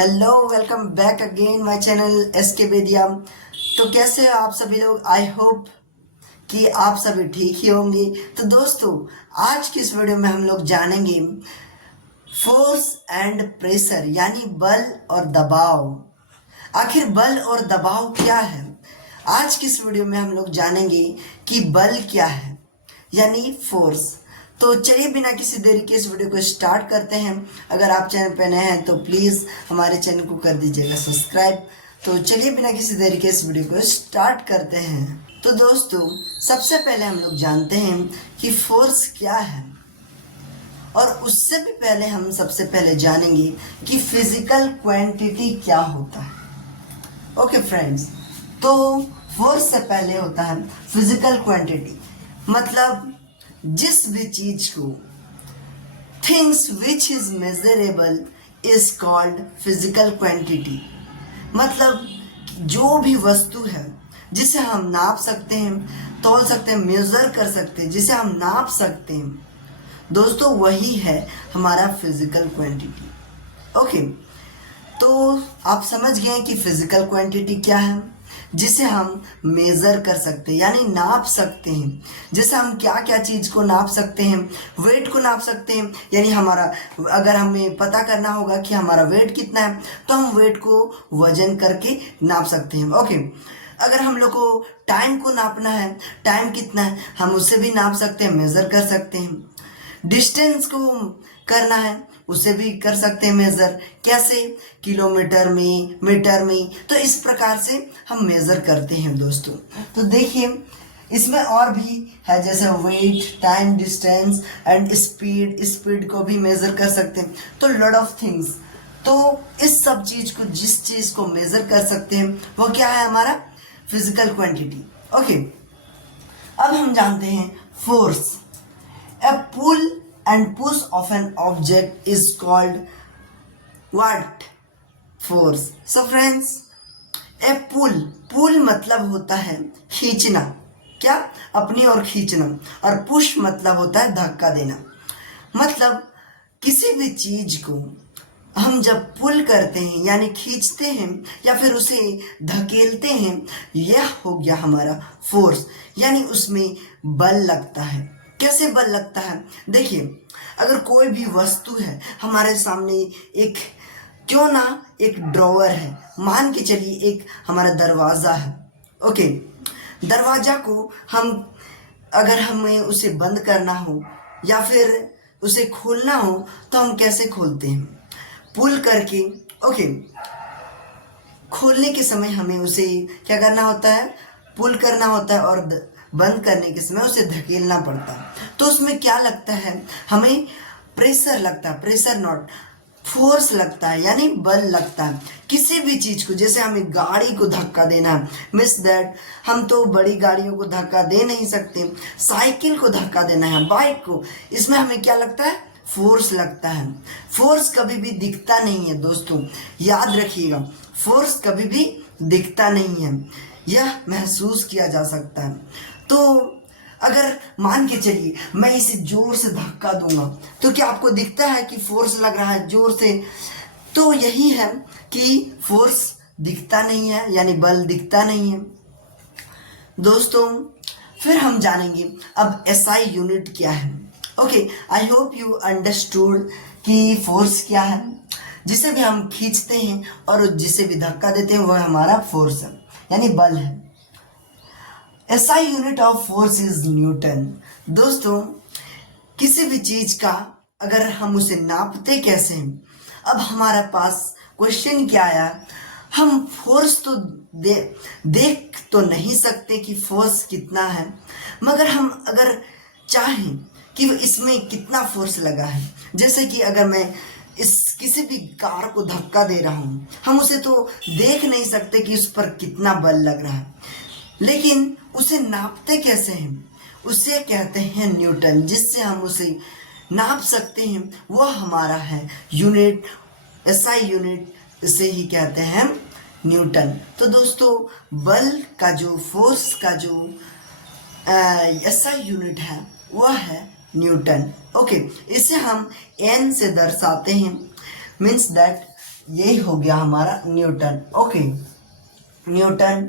Hello, welcome back again my channel S के बेदिया। तो कैसे हो आप सभी लोग? आई होप कि आप सभी ठीक ही होंगे। तो दोस्तों, आज की इस वीडियो में हम लोग जानेंगे फोर्स एंड प्रेशर यानी बल और दबाव। आखिर बल और दबाव क्या है? आज की इस वीडियो में हम लोग जानेंगे कि बल क्या है यानी फोर्स। तो चलिए बिना किसी देरी के इस वीडियो को स्टार्ट करते हैं। अगर आप चैनल पर नए हैं तो प्लीज़ हमारे चैनल को कर दीजिएगा सब्सक्राइब। तो चलिए बिना किसी देरी के इस वीडियो को स्टार्ट करते हैं। तो दोस्तों, सबसे पहले हम लोग जानते हैं कि फोर्स क्या है, और उससे भी पहले हम सबसे पहले जानेंगे कि फिजिकल क्वांटिटी क्या होता है। ओके फ्रेंड्स, तो फोर्स से पहले होता है फिजिकल क्वांटिटी, मतलब जिस भी चीज को things which is measurable is called physical quantity. मतलब जो भी वस्तु है जिसे हम नाप सकते हैं, तौल सकते हैं, मेजर कर सकते हैं, जिसे हम नाप सकते हैं दोस्तों, वही है हमारा फिजिकल क्वांटिटी। ओके, तो आप समझ गए कि फिजिकल क्वांटिटी क्या है, जिसे हम मेज़र कर सकते हैं यानी नाप सकते हैं। जैसे हम क्या क्या चीज़ को नाप सकते हैं, वेट को नाप सकते हैं, यानी हमारा अगर हमें पता करना होगा कि हमारा वेट कितना है तो हम वेट को वजन करके नाप सकते हैं। ओके, अगर हम लोग को टाइम को नापना है, टाइम कितना है, हम उससे भी नाप सकते हैं, मेज़र कर सकते हैं। डिस्टेंस को करना है, उसे भी कर सकते हैं मेज़र। कैसे? किलोमीटर में, मीटर में। तो इस प्रकार से हम मेज़र करते हैं दोस्तों। तो देखिए, इसमें और भी है, जैसे weight, time, distance and speed. Speed को भी मेज़र कर सकते हैं। तो लॉट ऑफ थिंग्स। तो इस सब चीज़ को, जिस चीज़ को मेज़र कर सकते हैं वो क्या है? हमारा फिजिकल क्वांटिटी। ओके, अब हम जानते हैं force. A pull and push of an object is called what? Force. So friends, a pull मतलब होता है खींचना, क्या? अपनी ओर खींचना। और पुश मतलब होता है धक्का देना। मतलब किसी भी चीज को हम जब पुल करते हैं यानी खींचते हैं या फिर उसे धकेलते हैं, यह हो गया हमारा फोर्स, यानी उसमें बल लगता है। कैसे बल लगता है? देखिए, अगर कोई भी वस्तु है हमारे सामने, एक क्यों ना एक ड्रॉवर है, मान के चलिए एक हमारा दरवाज़ा है। ओके, दरवाज़ा को हम अगर हमें उसे बंद करना हो या फिर उसे खोलना हो तो हम कैसे खोलते हैं? पुल करके। ओके, खोलने के समय हमें उसे क्या करना होता है? पुल करना होता है, और बंद करने के समय उसे धकेलना पड़ता है। तो उसमें क्या लगता है? हमें प्रेशर लगता है, प्रेशर नॉट फोर्स लगता है, यानी बल लगता है। किसी भी चीज को, जैसे हमें गाड़ी को धक्का देना है, मीन्स दैट हम तो बड़ी गाड़ियों को धक्का दे नहीं सकते, साइकिल को धक्का देना है, बाइक को, इसमें हमें क्या लगता है? फोर्स लगता है। फोर्स कभी भी दिखता नहीं है दोस्तों, याद रखिएगा, फोर्स कभी भी दिखता नहीं है, यह महसूस किया जा सकता है। तो अगर मान के चलिए मैं इसे जोर से धक्का दूंगा तो क्या आपको दिखता है कि फोर्स लग रहा है जोर से? तो यही है कि फोर्स दिखता नहीं है, यानी बल दिखता नहीं है दोस्तों। फिर हम जानेंगे अब एसआई यूनिट क्या है। Okay, I hope you understood कि फोर्स क्या है। जिसे भी हम खींचते हैं और जिसे भी धक्का देते हैं वह हमारा फोर्स है, यानी बल है। SI unit of force is Newton. दोस्तों, किसी भी चीज का अगर हम उसे नापते कैसे हैं? अब हमारे पास क्वेश्चन क्या आया, हम फोर्स तो देख तो नहीं सकते कि फोर्स कितना है, मगर हम अगर चाहें कि इसमें कितना फोर्स लगा है, जैसे कि अगर मैं इस किसी भी कार को धक्का दे रहा हूँ, हम उसे तो देख नहीं सकते कि उस पर कितना बल लग रहा है, लेकिन उसे नापते कैसे हैं? उसे कहते हैं न्यूटन। जिससे हम उसे नाप सकते हैं वह हमारा है यूनिट, एसआई यूनिट, इसे ही कहते हैं न्यूटन। तो दोस्तों, बल का जो, फोर्स का जो एसआई यूनिट है वह है न्यूटन। ओके, इसे हम एन से दर्शाते हैं, मीन्स दैट यही हो गया हमारा न्यूटन। Okay, Newton.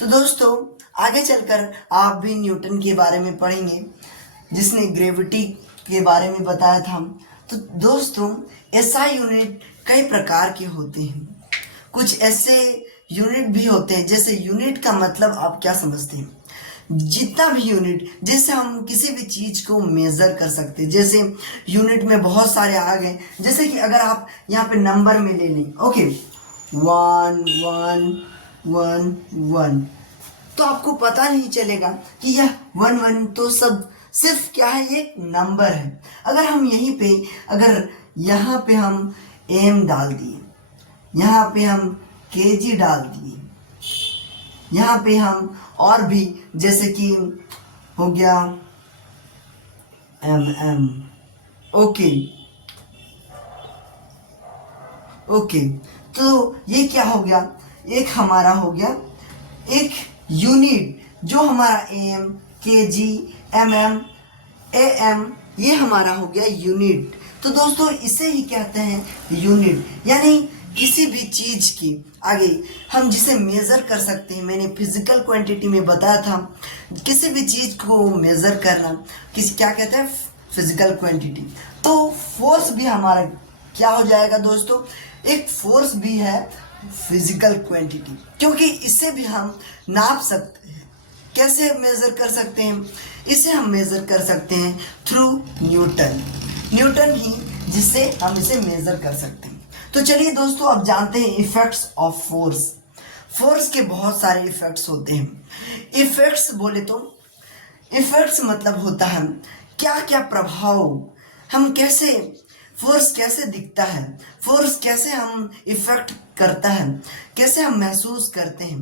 तो दोस्तों आगे चलकर आप भी न्यूटन के बारे में पढ़ेंगे, जिसने ग्रेविटी के बारे में बताया था। तो दोस्तों एसआई यूनिट कई प्रकार के होते हैं। कुछ ऐसे यूनिट भी होते हैं, जैसे यूनिट का मतलब आप क्या समझते हैं? जितना भी यूनिट, जैसे हम किसी भी चीज को मेजर कर सकते हैं। जैसे यूनिट में बहुत सारे आ गए, जैसे कि अगर आप यहाँ पे नंबर में ले लें, ओके, 1 1 1 1, तो आपको पता नहीं चलेगा कि यह 1 1 तो सब सिर्फ क्या है, ये नंबर है। अगर हम यहीं पे, अगर यहाँ पे हम एम डाल दिए, यहाँ पे हम केजी डाल दिए, यहाँ पे हम और भी जैसे कि हो गया एम, ओके ओके, तो ये क्या हो गया, एक हमारा हो गया एक यूनिट, जो हमारा एम, केजी, एम, एम, ये हमारा हो गया यूनिट। तो दोस्तों इसे ही कहते हैं यूनिट, यानी किसी भी चीज की आगे हम जिसे मेजर कर सकते हैं। मैंने फिजिकल क्वांटिटी में बताया था, किसी भी चीज को मेजर करना क्या कहते हैं, फिजिकल क्वांटिटी। तो फोर्स भी हमारा क्या हो जाएगा दोस्तों, एक फोर्स भी है फिजिकल क्वांटिटी, क्योंकि इससे भी हम नाप सकते हैं। कैसे मेजर कर सकते हैं? इसे हम मेजर कर सकते हैं थ्रू न्यूटन, न्यूटन ही जिससे हम इसे मेजर कर सकते हैं। तो चलिए दोस्तों अब जानते हैं इफेक्ट्स ऑफ फोर्स। फोर्स के बहुत सारे इफेक्ट्स होते हैं। इफेक्ट्स बोले तो इफेक्ट्स मतलब होता है क्या क्या प्रभाव, हम कैसे, फोर्स कैसे दिखता है, फोर्स कैसे हम इफेक्ट करता है, कैसे हम महसूस करते हैं,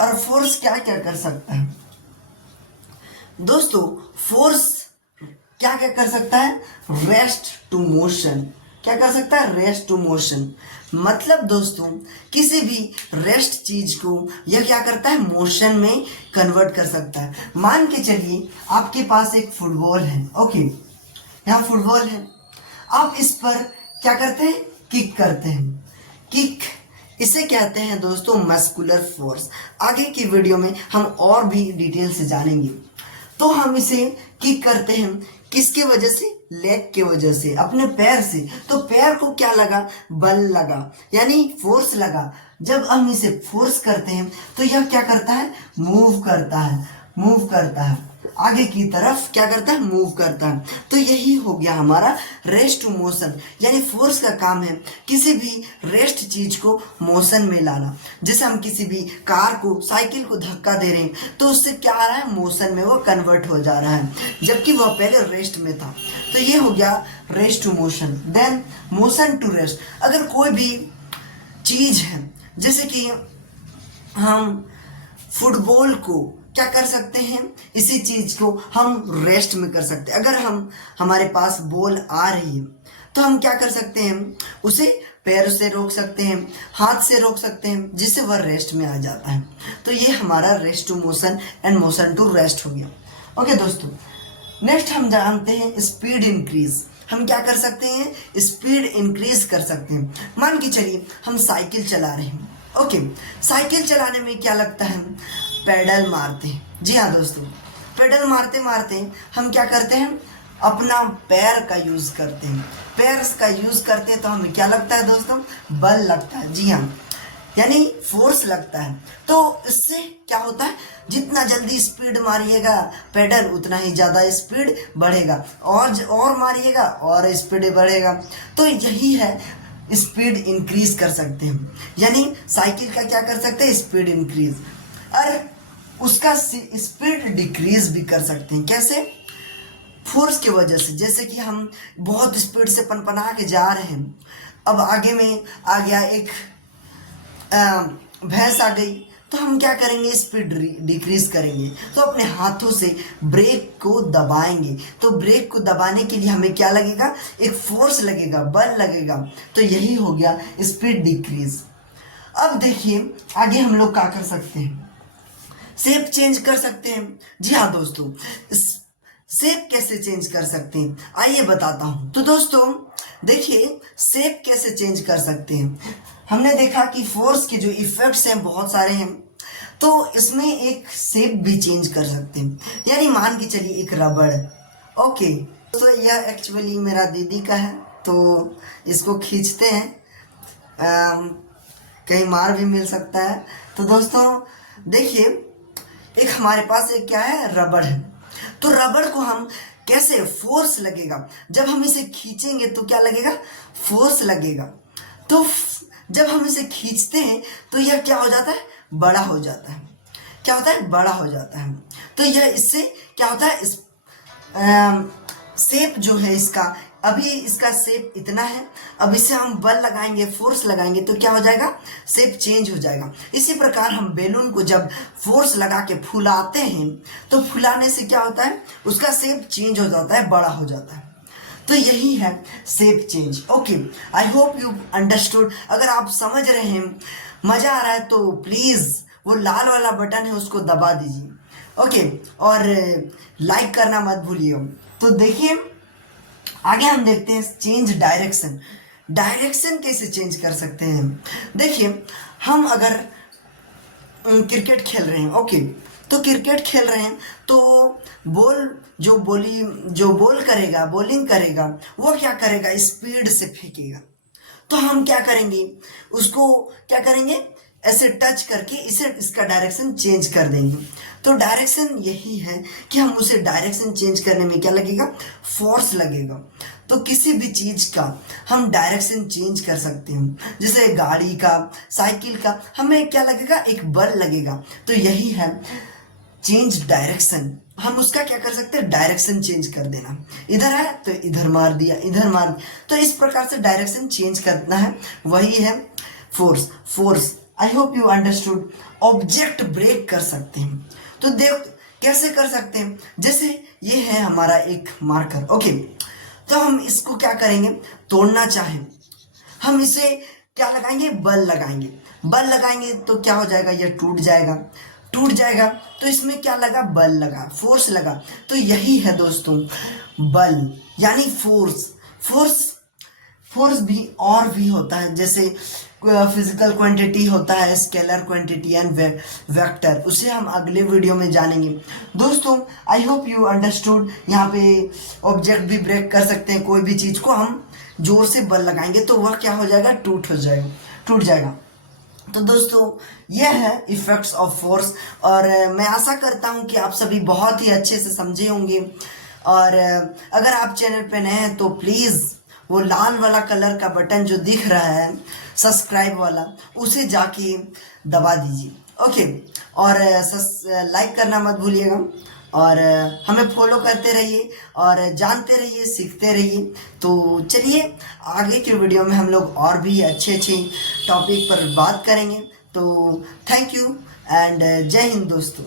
और फोर्स क्या क्या कर सकता है। दोस्तों फोर्स क्या क्या कर सकता है, रेस्ट टू मोशन, क्या कर सकता है, रेस्ट टू मोशन। मतलब दोस्तों किसी भी रेस्ट चीज को यह क्या करता है, मोशन में कन्वर्ट कर सकता है। मान के चलिए आपके पास एक फुटबॉल है, ओके, यहाँ फुटबॉल है, आप इस पर क्या करते हैं, किक करते हैं, किक, इसे कहते हैं दोस्तों मस्कुलर फोर्स। आगे की वीडियो में हम और भी डिटेल से जानेंगे। तो हम इसे किक करते हैं, किसके वजह से, लेग के वजह से, अपने पैर से। तो पैर को क्या लगा, बल लगा, यानी फोर्स लगा। जब हम इसे फोर्स करते हैं तो यह क्या करता है, मूव करता है, मूव करता है, आगे की तरफ क्या करता है, मूव करता है। तो यही हो गया हमारा रेस्ट टू मोशन, यानी फोर्स का काम है किसी भी रेस्ट चीज को मोशन में लाना। जैसे हम किसी भी कार को, साइकिल को धक्का दे रहे हैं, तो उससे क्या आ रहा है, मोशन में वो कन्वर्ट हो जा रहा है, जबकि वह पहले रेस्ट में था। तो ये हो गया rest to motion. Then motion to rest, अगर कोई भी चीज है, जैसे कि हम फुटबॉल को क्या कर सकते हैं, इसी चीज को हम रेस्ट में कर सकते हैं। अगर हम, हमारे पास बॉल आ रही है तो हम क्या कर सकते हैं, उसे पैर से रोक सकते हैं, हाथ से रोक सकते हैं, जिससे वह रेस्ट में आ जाता है। तो ये हमारा rest to motion and motion to rest हो गया। ओके दोस्तों, नेक्स्ट हम जानते हैं स्पीड इंक्रीज। हम क्या कर सकते हैं, स्पीड इंक्रीज कर सकते हैं। मान के चलिए हम साइकिल चला रहे हैं, ओके, साइकिल चलाने में क्या लगता है, पेडल मारते हैं। जी हाँ दोस्तों, पेडल मारते मारते हम क्या करते हैं, अपना पैर का यूज करते हैं। पैर का यूज करते हैं तो हमें क्या लगता है दोस्तों, बल लगता है। जी हाँ, यानी फोर्स लगता है। तो इससे क्या होता है, जितना जल्दी स्पीड मारिएगा पेडल, उतना ही ज़्यादा स्पीड बढ़ेगा, और मारिएगा और स्पीड बढ़ेगा। तो यही है, स्पीड इंक्रीज कर सकते हैं, यानी साइकिल का क्या कर सकते हैं, स्पीड इंक्रीज, और उसका स्पीड डिक्रीज भी कर सकते हैं। कैसे, फोर्स की वजह से। जैसे कि हम बहुत स्पीड से पनपना के जा रहे हैं, अब आगे में आ गया एक भैंस आ गई, तो हम क्या करेंगे, स्पीड डिक्रीज करेंगे। तो अपने हाथों से ब्रेक को दबाएंगे। तो ब्रेक को दबाने के लिए हमें क्या लगेगा, एक फोर्स लगेगा, बल लगेगा। तो यही हो गया स्पीड डिक्रीज। अब देखिए आगे हम लोग क्या कर सकते हैं, शेप चेंज कर सकते हैं। जी हाँ दोस्तों, शेप कैसे चेंज कर सकते हैं, आइए बताता हूं। तो दोस्तों देखिए शेप कैसे चेंज कर सकते हैं। हमने देखा कि फोर्स के जो इफेक्ट्स हैं बहुत सारे हैं, तो इसमें एक शेप भी चेंज कर सकते हैं। यानी मान के चलिए एक रबड़, ओके, तो यह एक्चुअली मेरा दीदी का है, तो इसको खींचते हैं, कहीं मार भी मिल सकता है। तो दोस्तों देखिए, एक हमारे पास एक क्या है, रबड़ है। तो रबड़ को हम कैसे, फोर्स लगेगा, जब हम इसे खींचेंगे तो क्या लगेगा, फोर्स लगेगा। तो जब हम इसे खींचते हैं तो यह क्या हो जाता है, बड़ा हो जाता है। क्या होता है, बड़ा हो जाता है। तो यह इससे क्या होता है, इस शेप जो है इसका, अभी इसका शेप इतना है, अब इसे हम बल लगाएंगे, फोर्स लगाएंगे तो क्या हो जाएगा, शेप चेंज हो जाएगा। इसी प्रकार हम बैलून को जब फोर्स लगा के फुलाते हैं तो फुलाने से क्या होता है, उसका शेप चेंज हो जाता है, बड़ा हो जाता है। तो यही है shape change. Okay, I hope you understood. अगर आप समझ रहे हैं, मजा आ रहा है, तो प्लीज वो लाल वाला बटन है उसको दबा दीजिए, ओके, और लाइक करना मत भूलिए। तो देखिए आगे हम देखते हैं चेंज डायरेक्शन। डायरेक्शन कैसे चेंज कर सकते हैं। देखिए हम अगर क्रिकेट खेल रहे हैं, ओके, तो क्रिकेट खेल रहे हैं तो जो बॉल करेगा, बॉलिंग करेगा, वो क्या करेगा, स्पीड से फेंकेगा। तो हम क्या करेंगे, उसको क्या करेंगे, ऐसे टच करके इसका डायरेक्शन चेंज कर देंगे। तो डायरेक्शन यही है कि हम उसे डायरेक्शन चेंज करने में क्या लगेगा, फोर्स लगेगा। तो किसी भी चीज का हम डायरेक्शन चेंज कर सकते हैं, जैसे गाड़ी का, साइकिल का, हमें क्या लगेगा, एक बल लगेगा। तो यही है चेंज डायरेक्शन। हम उसका क्या कर सकते हैं, डायरेक्शन चेंज कर देना। इधर है तो इधर मार दिया, इधर मार दिया। तो इस प्रकार से डायरेक्शन चेंज करना है, वही है force. I hope you understood. Object break कर सकते हैं, तो देख कैसे कर सकते हैं। जैसे ये है हमारा एक मार्कर, ओके, तो हम इसको क्या करेंगे, तोड़ना चाहें, हम इसे क्या लगाएंगे, बल लगाएंगे तो क्या हो जाएगा, ये टूट जाएगा। तो इसमें क्या लगा, बल लगा, फोर्स लगा। तो यही है दोस्तों बल, यानी फोर्स भी और भी होता है, जैसे फिजिकल क्वांटिटी होता है, स्केलर क्वांटिटी एंड वेक्टर, उसे हम अगले वीडियो में जानेंगे। दोस्तों आई होप यू अंडरस्टूड। यहाँ पे ऑब्जेक्ट भी ब्रेक कर सकते हैं, कोई भी चीज को हम जोर से बल लगाएंगे तो वह क्या हो जाएगा, टूट जाएगा। तो दोस्तों यह है इफेक्ट्स ऑफ फोर्स, और मैं आशा करता हूँ कि आप सभी बहुत ही अच्छे से समझे होंगे। और अगर आप चैनल पे नए हैं तो प्लीज़ वो लाल वाला कलर का बटन जो दिख रहा है, सब्सक्राइब वाला, उसे जाके दबा दीजिए, ओके, और लाइक करना मत भूलिएगा, और हमें फॉलो करते रहिए और जानते रहिए, सीखते रहिए। तो चलिए आगे के वीडियो में हम लोग और भी अच्छे टॉपिक पर बात करेंगे। तो थैंक यू एंड जय हिंद दोस्तों।